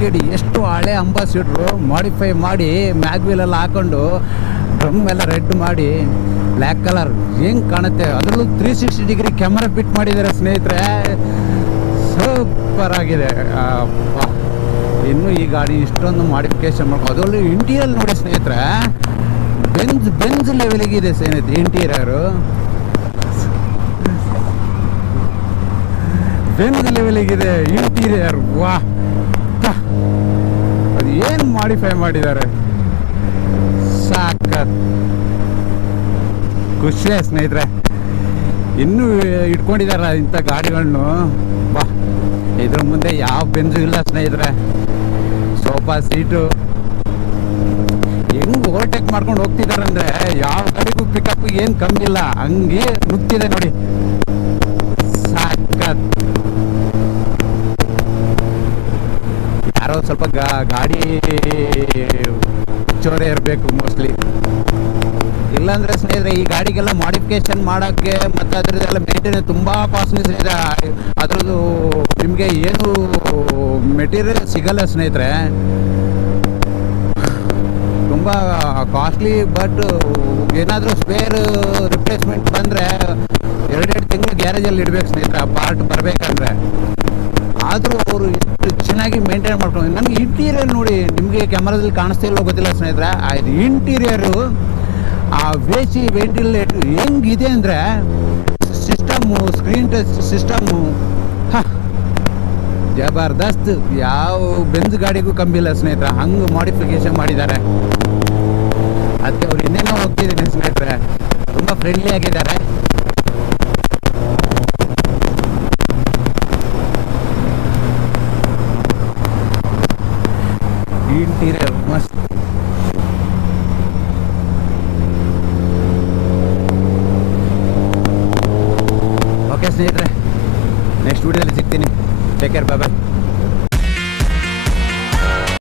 KD ಎಷ್ಟು ಹಳೆ ಅಂಬಾಸಿಡ್ರು modify ಮಾಡಿ ಮ್ಯಾಗ್ವೀಲೆಲ್ಲ ಹಾಕೊಂಡು ಡ್ರಮ್ ಎಲ್ಲ ರೆಡ್ ಮಾಡಿ ಬ್ಲ್ಯಾಕ್ ಕಲರ್ ಹೆಂಗೆ ಕಾಣುತ್ತೆ, ಅದರಲ್ಲೂ 360 ಡಿಗ್ರಿ ಕ್ಯಾಮರಾ ಫಿಟ್ ಮಾಡಿದ್ದಾರೆ ಸ್ನೇಹಿತರೆ. ಸೂಪರ್ ಆಗಿದೆ. ಇನ್ನು ಈ ಗಾಡಿ ಇಷ್ಟೊಂದು ಮಾಡಿಫಿಕೇಶನ್ ಮಾಡ್ಕೊ, ಅದರಲ್ಲೂ ಇಂಟೀರಿಯರ್ ನೋಡಿ ಸ್ನೇಹಿತರೆ, ಬೆಂಜ್ ಲೆವೆಲಿಗಿದೆ ಸ್ನೇಹಿತರೆ ಇಂಟೀರಿಯರು. Benz ಲೆವೆಲಿಗಿದೆ interior. ವಾ, ಅದು ಏನು ಮಾಡಿಫೈ ಮಾಡಿದ್ದಾರೆ, ಸಾಕತ್ ಖುಷಿ ಸ್ನೇಹಿತರೆ. ಇನ್ನೂ ಇಟ್ಕೊಂಡಿದಾರ ಇಂಥ ಗಾಡಿಗಳನ್ನು. ಬಾ, ಇದ್ರ ಮುಂದೆ ಯಾವ ಬೆಂಜು ಇಲ್ಲ ಸ್ನೇಹಿತರೆ. ಸೋಫಾ ಸೀಟು ಹೆಂಗ್ ಓವರ್ಟೇಕ್ ಮಾಡ್ಕೊಂಡು ಹೋಗ್ತಿದಾರೆ ಅಂದ್ರೆ ಯಾವ ಗಾಡಿಗೂ ಪಿಕಪ್ ಏನು ಕಮ್ಮಿ ಇಲ್ಲ, ಹಂಗೆ ನುಗ್ತಿದೆ ನೋಡಿ, ಸಾಕತ್. ಯಾರೋ ಸ್ವಲ್ಪ ಗಾಡಿ ಚೋರೆ ಇರಬೇಕು ಮೋಸ್ಟ್ಲಿ, ಇಲ್ಲಾಂದ್ರೆ ಸ್ನೇಹಿತರೆ ಈ ಗಾಡಿಗೆಲ್ಲ ಮಾಡಿಫಿಕೇಶನ್ ಮಾಡೋಕ್ಕೆ ಮತ್ತು ಅದ್ರದ್ದೆಲ್ಲ ಮೇಂಟೆನೆನ್ಸ್ ತುಂಬ ಕಾಸ್ಟ್ಲಿ ಸ್ನೇಹಿತರೆ. ಅದರದ್ದು ನಿಮಗೆ ಏನು ಮೆಟೀರಿಯಲ್ ಸಿಗಲ್ಲ ಸ್ನೇಹಿತರೆ, ತುಂಬ ಕಾಸ್ಟ್ಲಿ. ಬಟ್ ಏನಾದರೂ ಸ್ಪೇರ್ ರಿಪ್ಲೇಸ್ಮೆಂಟ್ ಬಂದರೆ 2 ತಿಂಗಳು ಗ್ಯಾರೇಜಲ್ಲಿ ಇಡಬೇಕು ಸ್ನೇಹಿತರೆ, ಆ ಪಾರ್ಟ್ ಬರಬೇಕಂದ್ರೆ. ಆದರೂ ಅವರು ಇಷ್ಟು ಚೆನ್ನಾಗಿ ಮೇಂಟೈನ್ ಮಾಡ್ಕೊಂಡು, ನನಗೆ ಇಂಟೀರಿಯರ್ ನೋಡಿ, ನಿಮಗೆ ಕ್ಯಾಮ್ರಾದಲ್ಲಿ ಕಾಣಿಸ್ತಿಲ್ಲೋ ಗೊತ್ತಿಲ್ಲ ಸ್ನೇಹಿತರೆ, ಇದು ಇಂಟೀರಿಯರು ಆ ವೇಸಿ ವೆಂಟಿಲೇಟರ್ ಹೆಂಗಿದೆ ಅಂದರೆ ಸಿಸ್ಟಮ್ಮು, ಸ್ಕ್ರೀನ್ ಟಚ್ ಸಿಸ್ಟಮ್ಮು ಜಬರ್ದಸ್ತ್. ಯಾವ ಬೆಂಜ್ ಗಾಡಿಗೂ ಕಮ್ಮಿ ಇಲ್ಲ ಸ್ನೇಹಿತರೆ, ಹಂಗೆ ಮಾಡಿಫಿಕೇಶನ್ ಮಾಡಿದ್ದಾರೆ. ಅದಕ್ಕೆ ಅವ್ರು ಇನ್ನೇನೋ ಹೋಗ್ತಿದ್ದೀನಿ ಸ್ನೇಹಿತರೆ, ತುಂಬ ಫ್ರೆಂಡ್ಲಿ ಆಗಿದ್ದಾರೆ. ಇಂಟೀರಿಯರ್ ಮಸ್ತ್. ಓಕೆ ಸ್ನೇಹಿತರೆ, ನೆಕ್ಸ್ಟ್ ವಿಡಿಯೋದಲ್ಲಿ ಸಿಗ್ತೀನಿ. ಟೇಕ್ ಕೇರ್, ಬಾಯ್ ಬಾಯ್.